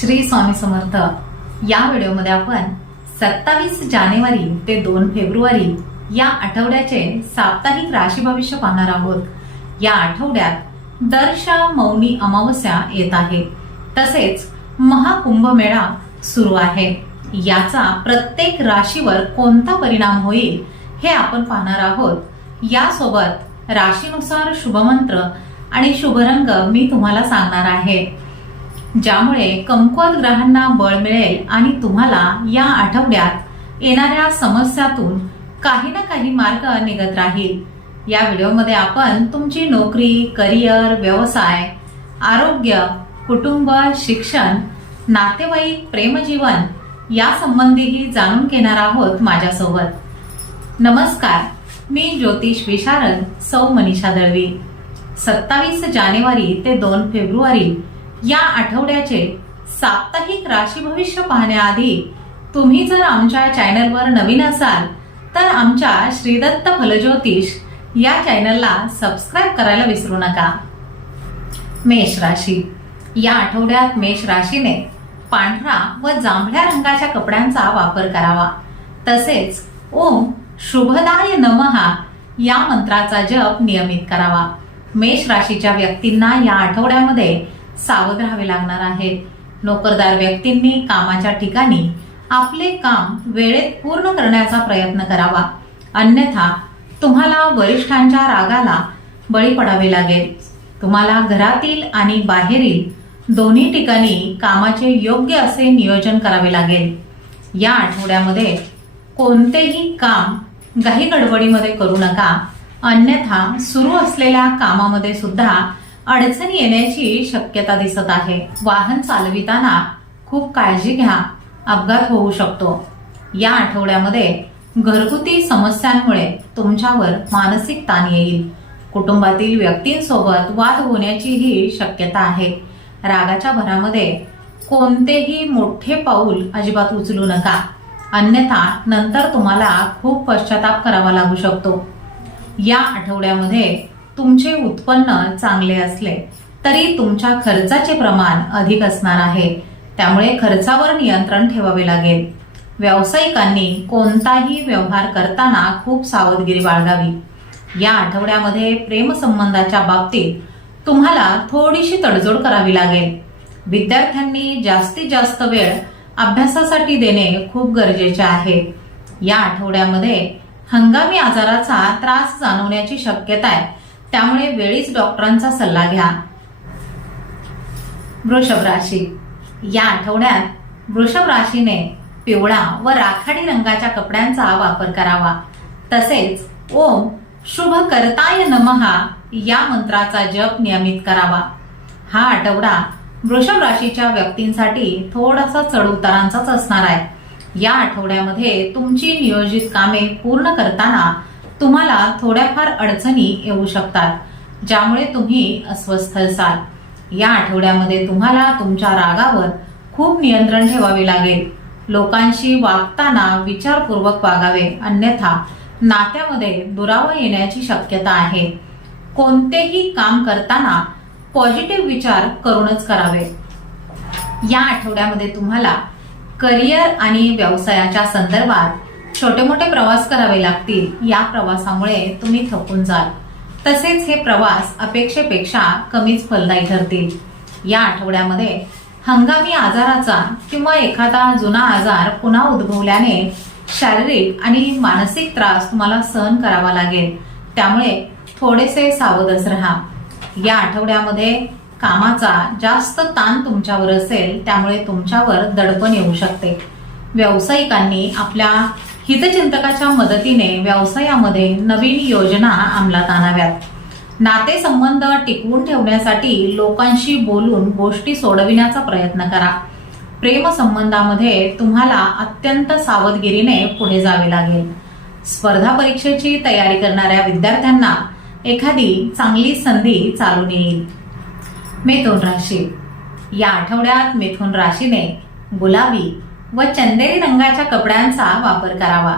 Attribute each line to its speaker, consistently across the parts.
Speaker 1: श्री स्वामी समर्थ. या व्हिडिओमध्ये आपण सत्तावीस जानेवारी ते दोन फेब्रुवारी या आठवड्याचे साप्ताहिक राशी भविष्य पाहणार आहोत. या आठवड्यात दर्शा मौनी अमावस्या येत आहे. तसेच महाकुंभमेळा सुरू आहे. याचा प्रत्येक राशीवर कोणता परिणाम होईल हे आपण पाहणार आहोत. यासोबत राशीनुसार शुभमंत्र आणि शुभरंग मी तुम्हाला सांगणार आहे. ज्यामुळे कमकुवत ग्रहांना बळ मिळेल आणि तुम्हाला या आठवड्यात येणाऱ्या समस्यातून काही ना काही मार्ग निघत राहील. या व्हिडिओमध्ये आपण तुमची नोकरी करिअर व्यवसाय आरोग्य कुटुंब शिक्षण नातेवाईक प्रेमजीवन या संबंधीही जाणून घेणार आहोत माझ्यासोबत. नमस्कार मी ज्योतिष विशारद सौ मनीषा दळवी. सत्तावीस जानेवारी ते दोन फेब्रुवारी या आठवड्याचे साप्ताहिक राशी भविष्य पाहण्याआधी तुम्ही जर आमच्या चॅनलवर नवीन असाल तर आमच्या श्रीदत्त फलज्योतिष या चॅनलला सबस्क्राईब करायला विसरू नका. मेष राशी. या आठवड्यात मेष राशीने पांढरा व जांभळ्या रंगाच्या कपड्यांचा वापर करावा. तसेच ओम शुभदाय नमहा या मंत्राचा जप नियमित करावा. मेष राशीच्या व्यक्तींना या आठवड्यामध्ये सावध राहावे लागणार आहेत. नोकरदार व्यक्तींनी कामाच्या ठिकाणी आपले काम वेळेत पूर्ण करण्याचा प्रयत्न करावा. अन्यथा तुम्हाला वरिष्ठांच्या रागाला बळी पडावे लागेल. तुम्हाला घरातील आणि बाहेरील दोन्ही ठिकाणी कामाचे योग्य असे नियोजन करावे लागेल. या आठवड्यामध्ये कोणतेही काम घाई गडबडीमध्ये करू नका. अन्यथा सुरू असलेल्या कामामध्ये सुद्धा अडचणी येण्याची शक्यता दिसत आहे. वाहन चालविताना खूप काळजी घ्या. अपघात होऊ शकतो. या आठवड्यामध्ये घरगुती समस्यांमुळे तुमच्यावर मानसिक ताण येईल. कुटुंबातील व्यक्तींसोबत वाद होण्याचीही शक्यता आहे. रागाच्या भरामध्ये कोणतेही मोठे पाऊल अजिबात उचलू नका. अन्यथा नंतर तुम्हाला खूप पश्चाताप करावा लागू शकतो. या आठवड्यामध्ये तुमचे उत्पन्न चांगले असले तरी तुमच्या खर्चाचे प्रमाण अधिक असणार आहे. त्यामुळे खर्चावर नियंत्रण ठेवावे लागेल. व्यावसायिकांनी कोणताही व्यवहार करताना खूप सावधगिरी बाळगावी. या आठवड्यामध्ये प्रेमसंबंधाच्या बाबतीत तुम्हाला थोडीशी तडजोड करावी लागेल. विद्यार्थ्यांनी जास्तीत जास्त वेळ अभ्यासासाठी देणे खूप गरजेचे आहे. या आठवड्यामध्ये हंगामी आजाराचा त्रास जाणवण्याची शक्यता आहे. त्यामुळे वेळीच डॉक्टरांचा सल्ला घ्या. वृषभ राशी. या आठवड्यात वृषभ राशीने पिवळा व राखाडी रंगाच्या कपड्यांचा वापर करावा. तसेच ओम शुभ करताय नमहा या मंत्राचा जप नियमित करावा. हा आठवडा वृषभ राशीच्या व्यक्तींसाठी थोडासा चढउतारांचाच असणार आहे. या आठवड्यामध्ये तुमची नियोजित कामे पूर्ण करताना तुम्हाला थोड्याफार अडचणी येऊ शकतात ज्यामुळे तुम्ही अस्वस्थ असाल. या आठवड्यामध्ये तुम्हाला तुमच्या रागावर खूप नियंत्रण ठेवावे लागेल. लोकांशी वागताना विचारपूर्वक वागावे अन्यथा नात्यामध्ये दुरावा येण्याची शक्यता आहे. कोणतेही काम करताना पॉझिटिव्ह विचार करूनच करावे. या आठवड्यामध्ये तुम्हाला करिअर आणि व्यवसायाच्या संदर्भात छोटे मोठे प्रवास करावे लागतील. या प्रवासामुळे तुम्ही थकून जाल. तसेच हे प्रवास अपेक्षेपेक्षा कमीच फलदायी ठरतील. या आठवड्यामध्ये हंगामी आजाराचा किंवा एखादा जुना आजार पुन्हा उद्भवल्याने शारीरिक आणि मानसिक त्रास तुम्हाला सहन करावा लागेल. त्यामुळे थोडेसे सावधच राहा. या आठवड्यामध्ये कामाचा जास्त ताण तुमच्यावर असेल त्यामुळे तुमच्यावर दडपण येऊ शकते. व्यावसायिकांनी आपल्या हितचिंतकाच्या मदतीने व्यवसायामध्ये नवीन योजना अंमलात आणाव्यात. नातेसंबंध टिकवून ठेवण्यासाठी लोकांशी बोलून गोष्टी सोडविण्याचा प्रयत्न करा. प्रेमसंबंधामध्ये तुम्हाला अत्यंत सावधगिरीने पुढे जावे लागेल. स्पर्धा परीक्षेची तयारी करणाऱ्या विद्यार्थ्यांना एखादी चांगली संधी चालून येईल. मिथुन राशी. या आठवड्यात मिथुन राशीने गुलाबी व चंदेरी रंगाच्या कपड्यांचा वापर करावा.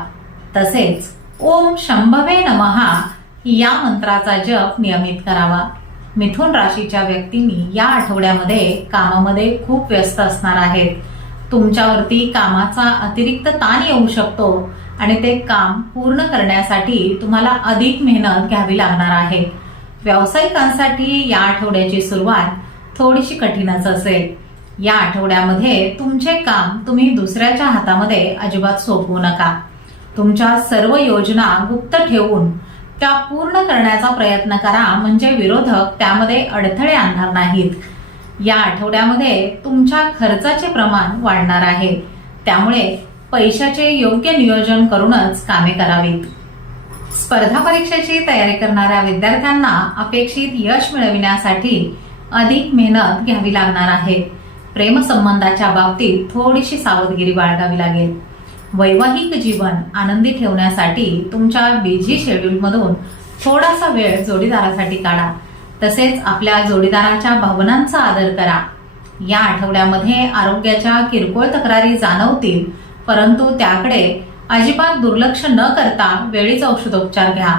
Speaker 1: तसेच ओम शंभवे नमहा या मंत्राचा जप नियमित करावा. मिथुन राशीच्या व्यक्तींनी या आठवड्यामध्ये कामामध्ये खूप व्यस्त असणार आहेत. तुमच्यावरती कामाचा अतिरिक्त ताण येऊ शकतो आणि ते काम पूर्ण करण्यासाठी तुम्हाला अधिक मेहनत घ्यावी लागणार आहे. व्यावसायिकांसाठी या आठवड्याची सुरुवात थोडीशी कठीणच असेल. या आठवड्यामध्ये तुमचे काम तुम्ही दुसऱ्याच्या हातामध्ये अजिबात सोपवू नका. तुमच्या सर्व योजना गुप्त ठेवून त्या पूर्ण करण्याचा प्रयत्न करा म्हणजे विरोधक त्यामध्ये अडथळे आणणार नाहीत. या आठवड्यामध्ये तुमच्या खर्चाचे प्रमाण वाढणार आहे. त्यामुळे पैशाचे योग्य नियोजन करूनच कामे करावीत. स्पर्धा परीक्षेची तयारी करणाऱ्या विद्यार्थ्यांना अपेक्षित यश मिळविण्यासाठी अधिक मेहनत घ्यावी लागणार आहे. प्रेमसंबंधाच्या बाबतीत थोडीशी सावधगिरी बाळगावी लागेल. वैवाहिक जीवन आनंदी ठेवण्यासाठी तुमच्या बिझी शेड्यूलमधून थोडासा वेळ जोडीदारासाठी काढा. तसेच आपल्या जोडीदाराच्या भावनांचा आदर करा. या आठवड्यामध्ये आरोग्याच्या किरकोळ तक्रारी जाणवतील परंतु त्याकडे अजिबात दुर्लक्ष न करता वेळीच औषधोपचार घ्या.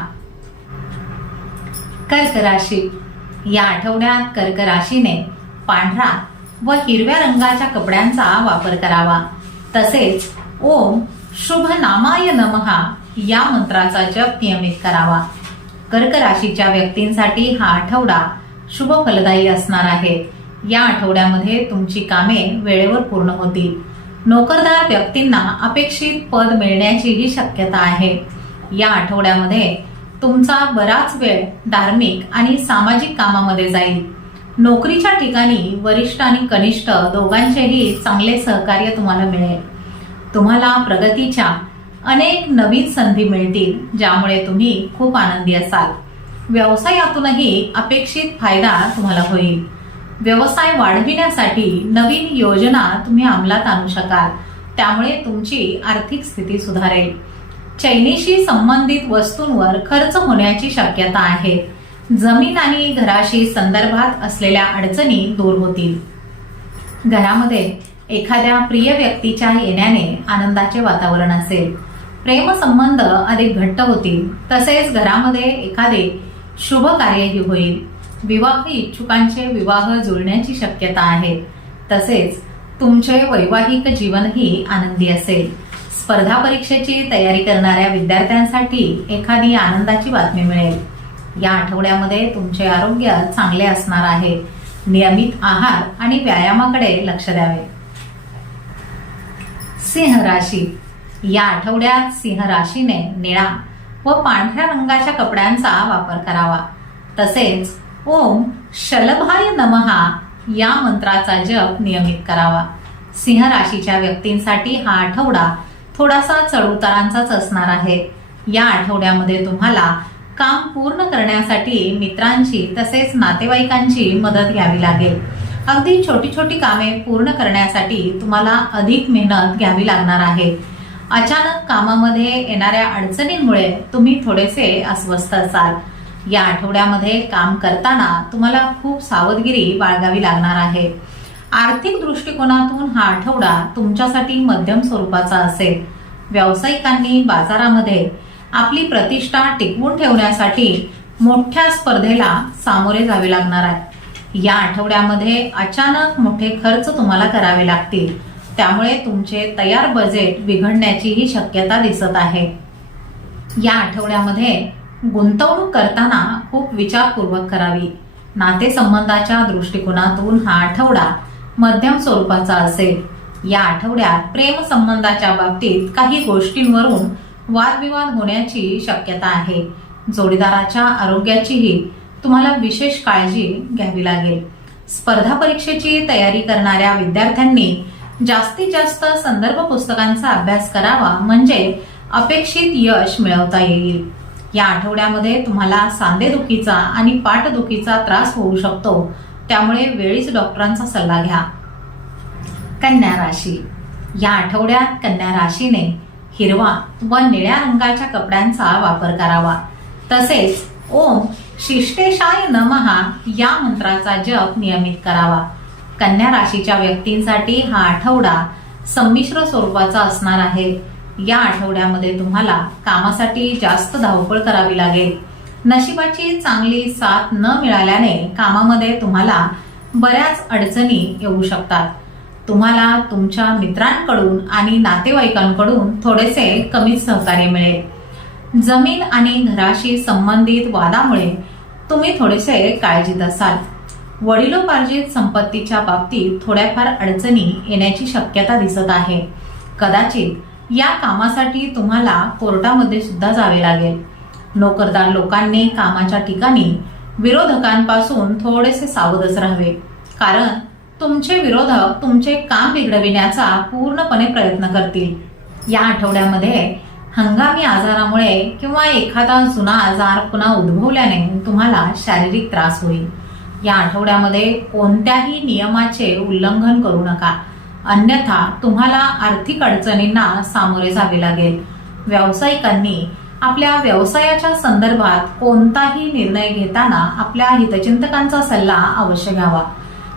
Speaker 1: कर्क राशी या आठवड्यात कर्क राशीने पांढरा व हिरव्या रंगाच्या कपड्यांचा वापर करावा. तसेच ओम शुभ नामाय नमहा या मंत्राचा जप नियमित करावा. कर्क राशीच्या व्यक्तींसाठी हा आठवडा शुभ फलदायी असणार आहे. या आठवड्यामध्ये तुमची कामे वेळेवर पूर्ण होतील. नोकरदार व्यक्तींना अपेक्षित पद मिळण्याचीही शक्यता आहे. या आठवड्यामध्ये तुमचा बराच वेळ धार्मिक आणि सामाजिक कामामध्ये जाईल. नोकरीच्या ठिकाणी वरिष्ठ आणि कनिष्ठ दोघांचेही चांगले सहकार्य तुम्हाला मिळेल. तुम्हाला प्रगतीच्या अनेक नवीन संधी मिळतील ज्यामुळे तुम्ही खूप आनंदी असाल. व्यवसायातूनही अपेक्षित फायदा तुम्हाला होईल. व्यवसाय वाढविण्यासाठी नवीन योजना तुम्ही अंमलात आणू शकाल. त्यामुळे तुमची आर्थिक स्थिती सुधारेल. चैनीशी संबंधित वस्तूंवर खर्च होण्याची शक्यता आहे. जमीन आणि घराशी संदर्भात असलेल्या अडचणी दूर होतील. घरामध्ये एखाद्या प्रिय व्यक्तीच्या येण्याने आनंदाचे वातावरण असेल. प्रेमसंबंध अधिक घट्ट होतील. तसेच घरामध्ये एखादे शुभ कार्यही होईल. विवाह इच्छुकांचे विवाह जुळण्याची शक्यता आहे. तसेच तुमचे वैवाहिक जीवनही आनंदी असेल. स्पर्धा परीक्षेची तयारी करणाऱ्या विद्यार्थ्यांसाठी एखादी आनंदाची बातमी मिळेल. या आठवड्यामध्ये तुमचे आरोग्य चांगले असणार आहे. नियमित आहार आणि व्यायामाकडे लक्ष द्यावे. सिंह राशी. या आठवड्यात सिंह राशीने निळा व पांढऱ्या रंगाच्या कपड्यांचा वापर करावा. तसेच ओम शलभाय नमहा या मंत्राचा जप नियमित करावा. सिंह राशीच्या व्यक्तींसाठी हा आठवडा थोडासा चढउतारांचाच असणार आहे. या आठवड्यामध्ये तुम्हाला काम पूर्ण करण्यासाठी मित्रांची तसेच नातेवाईकांची मदत घ्यावी लागेल. अगदी छोटी छोटी कामे पूर्ण करण्यासाठी तुम्हाला अधिक मेहनत घ्यावी लागणार आहे. अचानक कामामध्ये येणाऱ्या अडचणींमुळे तुम्ही थोडेसे अस्वस्थ असाल. या आठवड्यामध्ये काम करताना तुम्हाला खूप सावधगिरी बाळगावी लागणार आहे. आर्थिक दृष्टिकोनातून हा आठवडा तुमच्यासाठी मध्यम स्वरूपाचा असेल. व्यावसायिकांनी बाजारामध्ये आपली प्रतिष्ठा टिकवून ठेवण्यासाठी मोठ्या स्पर्धेला सामोरे जावे लागणार आहे. या आठवड्यामध्ये अचानक मोठे खर्च तुम्हाला करावे लागतील. त्यामुळे तुमचे तयार बजेट बिघडण्याचीही शक्यता दिसत आहे. या आठवड्यामध्ये गुंतवणूक करताना खूप विचारपूर्वक करावी. नातेसंबंधाच्या दृष्टिकोनातून हा आठवडा मध्यम स्वरूपाचा असेल. या आठवड्यात प्रेमसंबंधाच्या बाबतीत काही गोष्टींवरून वादविवाद होण्याची शक्यता आहे. जोडीदाराच्या आरोग्याचीही तुम्हाला विशेष काळजी घ्यावी लागेल. स्पर्धा परीक्षेची तयारी करणाऱ्या विद्यार्थ्यांनी जास्तीत जास्त संदर्भ पुस्तकांचा अभ्यास करावा म्हणजे अपेक्षित यश मिळवता येईल. या आठवड्यामध्ये तुम्हाला सांधेदुखीचा आणि पाठदुखीचा त्रास होऊ शकतो. त्यामुळे वेळीच डॉक्टरांचा सल्ला घ्या. कन्या राशी. या आठवड्यात कन्या राशीने हिरवा व निळ्या रंगाच्या कपड्यांचा वापर करावा. तसेच ओम शिष्टेशाय नमहा या मंत्राचा जप नियमित करावा. कन्या राशीच्या व्यक्तींसाठी हा आठवडा संमिश्र स्वरूपाचा असणार आहे. या आठवड्यामध्ये तुम्हाला कामासाठी जास्त धावपळ करावी लागेल. नशिबाची चांगली साथ न मिळाल्याने कामामध्ये तुम्हाला बऱ्याच अडचणी येऊ शकतात. तुम्हाला तुमच्या मित्रांकडून आणि नातेवाईकांकडून थोडेसे कमी सहकार्य मिळेल. जमीन आणि घराशी संबंधित वादामुळे तुम्ही थोडेसे काळजीत असाल. वडिलोपार्जित संपत्तीच्या बाबतीत थोड्याफार अडचणी येण्याची शक्यता दिसत आहे. कदाचित या कामासाठी तुम्हाला कोर्टामध्ये सुद्धा जावे लागेल. नोकरदार लोकांनी कामाच्या ठिकाणी विरोधकांपासून थोडेसे सावधच राहावे. कारण तुमचे विरोधक तुमचे काम बिघडविण्याचा पूर्णपणे प्रयत्न करतील. या आठवड्यामध्ये हंगामी आजारामुळे किंवा एखादा जुना आजार पुन्हा उद्भवल्याने तुम्हाला शारीरिक त्रास होईल. या आठवड्यामध्ये कोणत्याही नियमाचे उल्लंघन करू नका. अन्यथा तुम्हाला आर्थिक अडचणींना सामोरे जावे लागेल. व्यावसायिकांनी आपल्या व्यवसायाच्या संदर्भात कोणताही निर्णय घेताना आपल्या हितचिंतकांचा सल्ला अवश्य घ्यावा.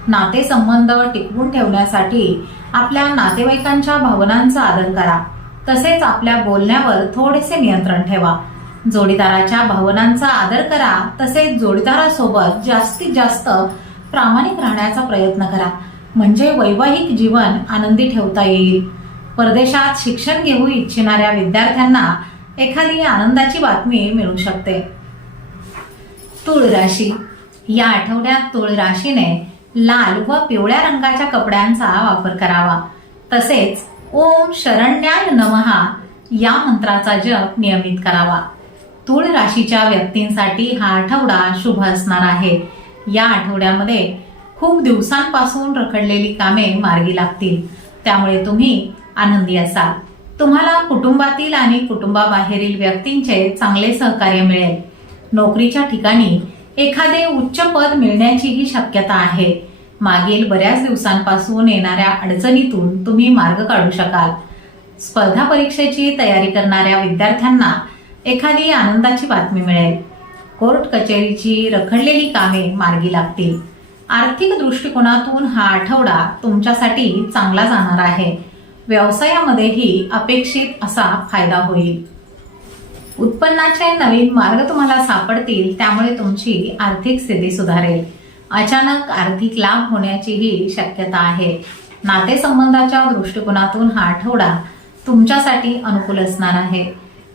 Speaker 1: नातेसंबंध टिकवून ठेवण्यासाठी आपल्या नातेवाईकांच्या भावनांचा आदर करा. तसेच आपल्या बोलण्यावर थोडेसे नियंत्रण ठेवा. जोडीदाराच्या भावनांचा आदर करा तसेच जोडीदारासोबत जास्तीत जास्त प्रामाणिक राहण्याचा प्रयत्न करा. म्हणजे वैवाहिक जीवन आनंदी ठेवता येईल. परदेशात शिक्षण घेऊ इच्छिणाऱ्या विद्यार्थ्यांना एखादी आनंदाची बातमी मिळू शकते. तुळ राशी या आठवड्यात तुळ राशीने लाल व पिवळ्या रंगाच्या कपड्यांचा वापर करावा. तसेच ओम शरण्याय नमहा या मंत्राचा जप नियमित करावा. तुळ राशीच्या व्यक्तींसाठी हा आठवडा शुभ असणार आहे. या आठवड्यामध्ये खूप दिवसांपासून रखडलेली कामे मार्गी लागतील. त्यामुळे तुम्ही आनंदी असाल. तुम्हाला कुटुंबातील आणि कुटुंबाबाहेरील व्यक्तींचे चांगले सहकार्य मिळेल. नोकरीच्या ठिकाणी एखादे उच्च पद मिळण्याचीही शक्यता आहे. मागील बऱ्याच दिवसांपासून येणाऱ्या अडचणीतून तुम्ही मार्ग काढू शकाल. स्पर्धा परीक्षेची तयारी करणाऱ्या विद्यार्थ्यांना एखादी आनंदाची बातमी मिळेल. कोर्ट कचेरीची रखडलेली कामे मार्गी लागतील. आर्थिक दृष्टिकोनातून हा आठवडा तुमच्यासाठी चांगला जाणार आहे. व्यवसायामध्येही अपेक्षित असा फायदा होईल. उत्पन्नाचे नवीन मार्ग तुम्हाला सापडतील त्यामुळे तुमची आर्थिक स्थिती सुधारेल. अचानक आर्थिक लाभ होण्याचीही शक्यता आहे. नातेसंबंधाच्या दृष्टिकोनातून हा आठवडा तुमच्यासाठी अनुकूल असणार आहे.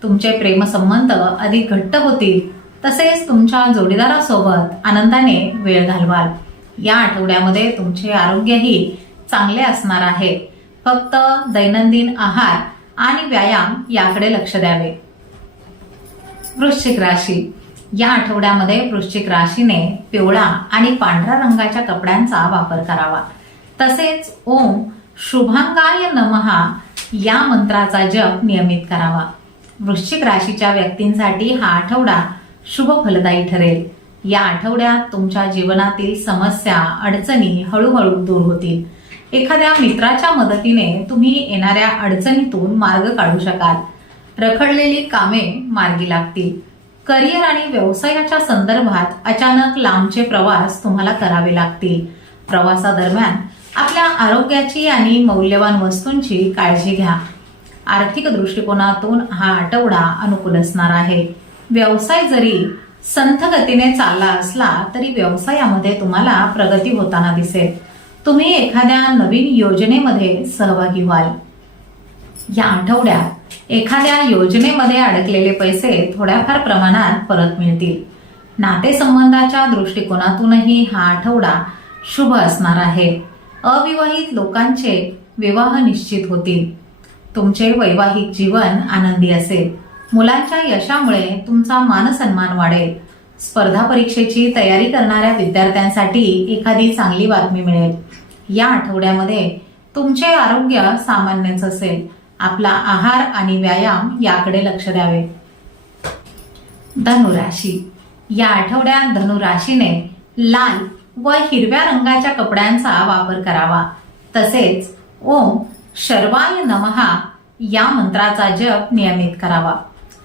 Speaker 1: तुमचे प्रेमसंबंध अधिक घट्ट होतील तसेच तुमच्या जोडीदारासोबत आनंदाने वेळ घालवाल. या आठवड्यामध्ये तुमचे आरोग्यही चांगले असणार आहे. फक्त दैनंदिन आहार आणि व्यायाम याकडे लक्ष द्यावे. वृश्चिक राशी. या आठवड्यामध्ये वृश्चिक राशीने पिवळा आणि पांढऱ्या रंगाच्या कपड्यांचा वापर करावा. तसेच ओम शुभांगाय नमहा या मंत्राचा जप नियमित करावा. वृश्चिक राशीच्या व्यक्तींसाठी हा आठवडा शुभ फलदायी ठरेल. या आठवड्यात तुमच्या जीवनातील समस्या अडचणी हळूहळू दूर होतील. एखाद्या मित्राच्या मदतीने तुम्ही येणाऱ्या अडचणीतून मार्ग काढू शकाल. रखडलेली कामे मार्गी लागतील. करिअर आणि व्यवसायाच्या संदर्भात अचानक लांबचे प्रवास तुम्हाला करावे लागतील. प्रवासादरम्यान आपल्या आरोग्याची आणि मौल्यवान वस्तूंची काळजी घ्या. आर्थिक दृष्टिकोनातून हा आठवडा अनुकूल असणार आहे. व्यवसाय जरी संथ गतीने चालला असला तरी व्यवसायामध्ये तुम्हाला प्रगती होताना दिसेल. तुम्ही एखाद्या नवीन योजनेमध्ये सहभागी व्हाल. या आठवड्यात एखाद्या योजनेमध्ये अडकलेले पैसे थोड्याफार प्रमाणात परत मिळतील. नातेसंबंधाच्या दृष्टिकोनातूनही हा आठवडा शुभ असणार आहे. अविवाहित लोकांचे विवाह निश्चित होतील. तुमचे वैवाहिक जीवन आनंदी असेल. मुलांच्या यशामुळे तुमचा मानसन्मान वाढेल. स्पर्धा परीक्षेची तयारी करणाऱ्या विद्यार्थ्यांसाठी एखादी चांगली बातमी मिळेल. या आठवड्यामध्ये तुमचे आरोग्य सामान्यच असेल. आपला आहार आणि व्यायाम याकडे लक्ष द्यावे. धनुराशी. या आठवड्यात धनुराशीने लाल व हिरव्या रंगाच्या कपड्यांचा वापर करावा. तसेच ओम शर्वाय नमहा या मंत्राचा जप नियमित करावा.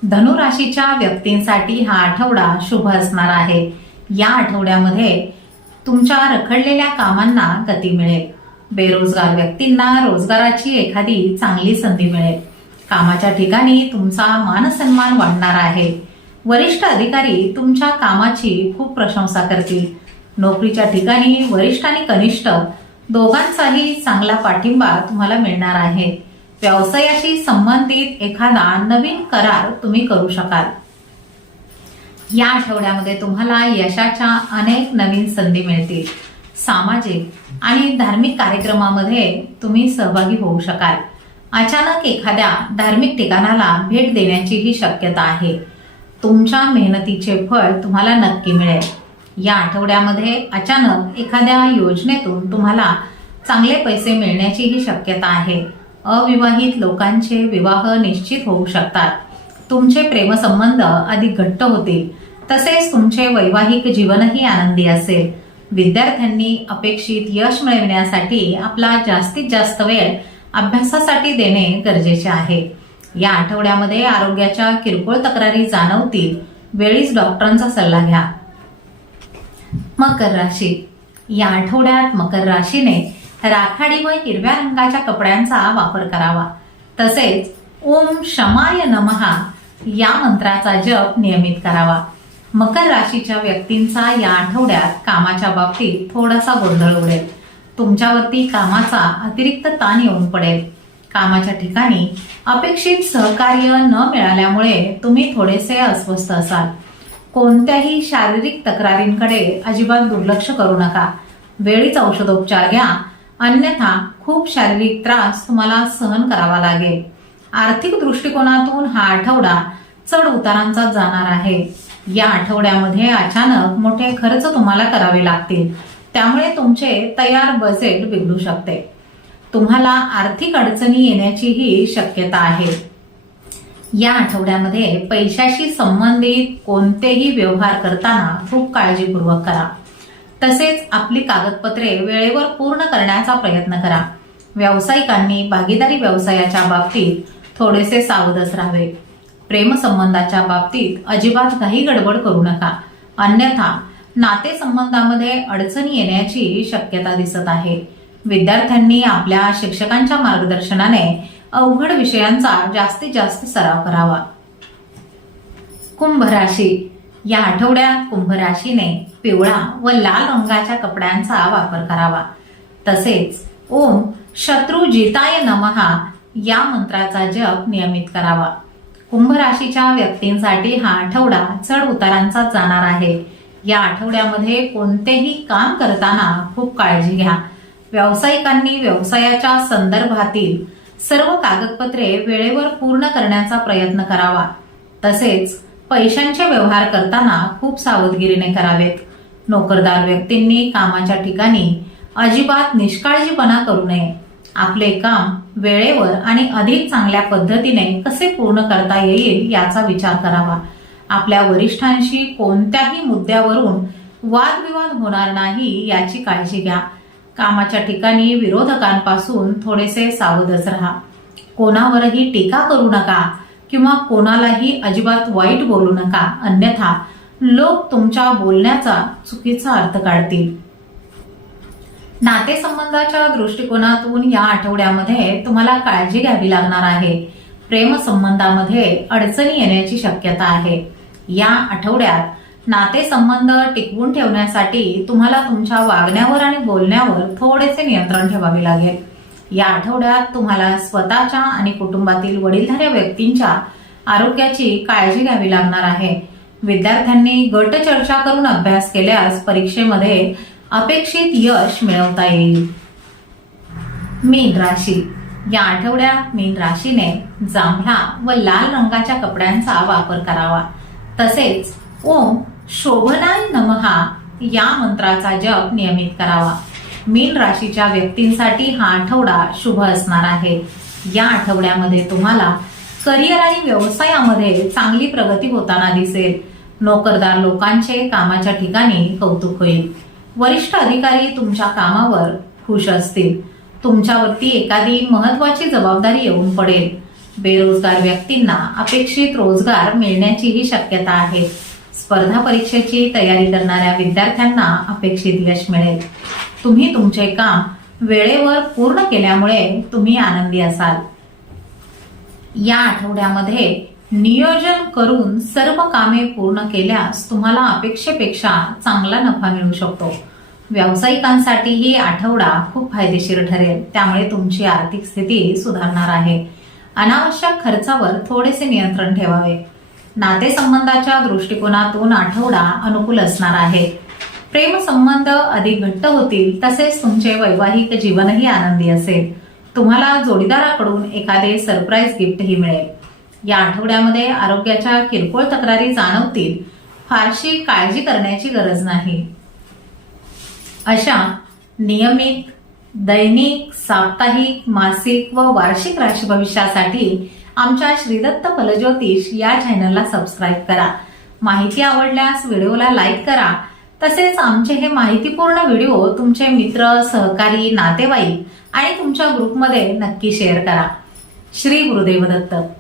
Speaker 1: धनुराशीच्या व्यक्तींसाठी हा आठवडा शुभ असणार आहे. या आठवड्यामध्ये तुमच्या रखडलेल्या कामांना गती मिळेल. बेरोजगार व्यक्तींना रोजगाराची एखादी चांगली संधी मिळेल. कामाच्या ठिकाणी तुमचा मानसन्मान वाढणार आहे. वरिष्ठ अधिकारी तुमच्या कामाची खूप प्रशंसा करतील. नोकरीच्या ठिकाणी वरिष्ठ आणि कनिष्ठ दोघांचाही चांगला पाठिंबा तुम्हाला मिळणार आहे. व्यवसायाशी संबंधित एखादा नवीन करार तुम्ही करू शकाल. या आठवड्यामध्ये तुम्हाला यशाच्या अनेक नवीन संधी मिळतील. सामाजिक आणि धार्मिक कार्यक्रमामध्ये तुम्ही सहभागी होऊ शकाल. अचानक एखाद्या धार्मिक ठिकाणाला भेट देण्याची ही शक्यता आहे. तुमच्या मेहनतीचे फळ तुम्हाला नक्की मिळेल. या आठवड्यामध्ये अचानक एखाद्या योजनेतून तुम्हाला चांगले पैसे मिळण्याची ही शक्यता आहे. अविवाहित लोकांचे विवाह निश्चित होऊ शकतात. तुमचे प्रेमसंबंध अधिक घट्ट होतील. तसेच तुमचे वैवाहिक जीवनही आनंदी असेल. विद्यार्थ्यांनी अपेक्षित यश मिळविण्यासाठी आपला जास्तीत जास्त वेळ अभ्यासासाठी देणे गरजेचे आहे. या आठवड्यामध्ये आरोग्याच्या किरकोळ तक्रारी जाणवतील. वेळीच डॉक्टरांचा सल्ला घ्या. मकर राशी. या आठवड्यात मकर राशीने राखाडी व हिरव्या रंगाच्या कपड्यांचा वापर करावा. तसेच ओम शमाय नमहा या मंत्राचा जप नियमित करावा. मकर राशीच्या व्यक्तींचा या आठवड्यात कामाच्या बाबतीत थोडासा गोंधळ उडेल. तुमच्यावरती कामाचा अतिरिक्त ताण येऊन पडेल. कामाच्या ठिकाणी अपेक्षित सहकार्य न मिळाल्यामुळे तुम्ही थोडेसे अस्वस्थ असाल. कोणत्याही शारीरिक तक्रारींकडे अजिबात दुर्लक्ष करू नका. वेळीच औषधोपचार घ्या. अन्यथा खूप शारीरिक त्रास तुम्हाला सहन करावा लागेल. आर्थिक दृष्टिकोनातून हा आठवडा चढ उतारांचा जाणार आहे. या आठवड्यामध्ये अचानक मोठे खर्च तुम्हाला करावे लागतील. त्यामुळे तुमचे तयार बजेट बिघडू शकते. तुम्हाला आर्थिक अडचणी येण्याचीही शक्यता आहे. या आठवड्यामध्ये पैशाशी संबंधित कोणतेही व्यवहार करताना खूप काळजीपूर्वक करा. तसेच आपली कागदपत्रे वेळेवर पूर्ण करण्याचा प्रयत्न करा. व्यावसायिकांनी भागीदारी व्यवसायाच्या बाबतीत थोडेसे सावधच राहावे. प्रेमसंबंधाच्या बाबतीत अजिबात काही गडबड करू नका. अन्यथा नातेसंबंधामध्ये अडचणी येण्याची शक्यता दिसत आहे. विद्यार्थ्यांनी आपल्या शिक्षकांच्या मार्गदर्शनाने अवघड विषयांचा जास्तीत जास्त सराव करावा. कुंभ राशी या आठवड्यात कुंभ राशीने पिवळा व लाल रंगाच्या कपड्यांचा वापर करावा. तसेच ओम शत्रू जिताय नमहा या मंत्राचा जप नियमित करावा. कुंभ राशीच्या व्यक्तींसाठी हा आठवडा चढ उतारांचा जाणार आहे. या आठवड्यामध्ये कोणतेही काम करताना खूप काळजी घ्या. व्यावसायिकांनी व्यवसायाच्या संदर्भातील सर्व कागदपत्रे वेळेवर पूर्ण करण्याचा प्रयत्न करावा. तसेच पैशांचे व्यवहार करताना खूप सावधगिरीने करावेत. नोकरदार व्यक्तींनी कामाच्या ठिकाणी अजिबात निष्काळजीपणा करू नये. आपले काम वेळेवर आणि अधिक चांगल्या पद्धतीने कसे पूर्ण करता येईल याचा विचार करावा. आपल्या वरिष्ठांशी कोणत्याही मुद्द्यावरून वादविवाद होणार नाही याची काळजी घ्या. कामाच्या ठिकाणी विरोधकांपासून थोडेसे सावधच राहा. कोणावरही टीका करू नका किंवा कोणालाही अजिबात वाईट बोलू नका. अन्यथा लोक तुमच्या बोलण्याचा चुकीचा अर्थ काढतील. नातेसंबंधाच्या दृष्टिकोनातून या आठवड्यामध्ये तुम्हाला काळजी घ्यावी लागणार आहे. प्रेमसंबंधामध्ये अडचणी येण्याची शक्यता आहे. या आठवड्यात नातेसंबंध टिकवून ठेवण्यासाठी तुम्हाला तुमच्या वागण्यावर आणि बोलण्यावर थोडेसे नियंत्रण ठेवावे लागेल. या आठवड्यात तुम्हाला स्वतःच्या आणि कुटुंबातील वडीलधाऱ्या व्यक्तींच्या आरोग्याची काळजी घ्यावी लागणार आहे. विद्यार्थ्यांनी गट चर्चा करून अभ्यास केल्यास परीक्षेमध्ये अपेक्षित यश मिळवता येईल. मीन राशी. या आठवड्यात मीन राशीने जांभळा व लाल रंगाच्या कपड्यांचा वापर करावा. तसेच ओम शोभनाय नमहा या मंत्राचा जप नियमित करावा. मीन राशीच्या व्यक्तींसाठी हा आठवडा शुभ असणार आहे. या आठवड्यामध्ये तुम्हाला करिअर आणि व्यवसायामध्ये चांगली प्रगती होताना दिसेल. नोकरदार लोकांचे कामाच्या ठिकाणी कौतुक होईल. वरिष्ठ अधिकारी तुमच्या कामावर खुश असतील. तुमच्यावरती एखादी महत्वाची जबाबदारी येऊन पडेल. बेरोजगार व्यक्तींना अपेक्षित रोजगार मिळण्याचीही शक्यता आहे. स्पर्धा परीक्षेची तयारी करणाऱ्या विद्यार्थ्यांना अपेक्षित यश मिळेल. तुम्ही तुमचे काम वेळेवर पूर्ण केल्यामुळे तुम्ही आनंदी असाल. या आठवड्यामध्ये नियोजन करून सर्व कामे पूर्ण केल्यास तुम्हाला अपेक्षेपेक्षा चांगला नफा मिळू शकतो. व्यावसायिकांसाठी ही आठवडा खूप फायदेशीर ठरेल. त्यामुळे तुमची आर्थिक स्थिती सुधारणार आहे. अनावश्यक खर्चावर थोडेसे नियंत्रण ठेवावे. नातेसंबंधाच्या दृष्टिकोनातून आठवडा अनुकूल असणार आहे. प्रेमसंबंध अधिक घट्ट होतील तसेच तुमचे वैवाहिक जीवनही आनंदी असेल. तुम्हाला जोडीदाराकडून एखादे सरप्राईज गिफ्टही मिळेल. या आठवड्यामध्ये आरोग्याच्या किरकोळ तक्रारी जाणवतील फारशी काळजी करण्याची गरज नाही. अशा नियमित दैनिक साप्ताहिक मासिक व वार्षिक राशी भविष्यासाठी आमच्या श्रीदत्त फलज्योतिष या चॅनलला सबस्क्राईब करा. माहिती आवडल्यास व्हिडिओला लाईक करा. तसेच आमचे हे माहितीपूर्ण व्हिडिओ तुमचे मित्र सहकारी नातेवाईक आणि तुमच्या ग्रुपमध्ये नक्की शेअर करा. श्री गुरुदेव दत्त.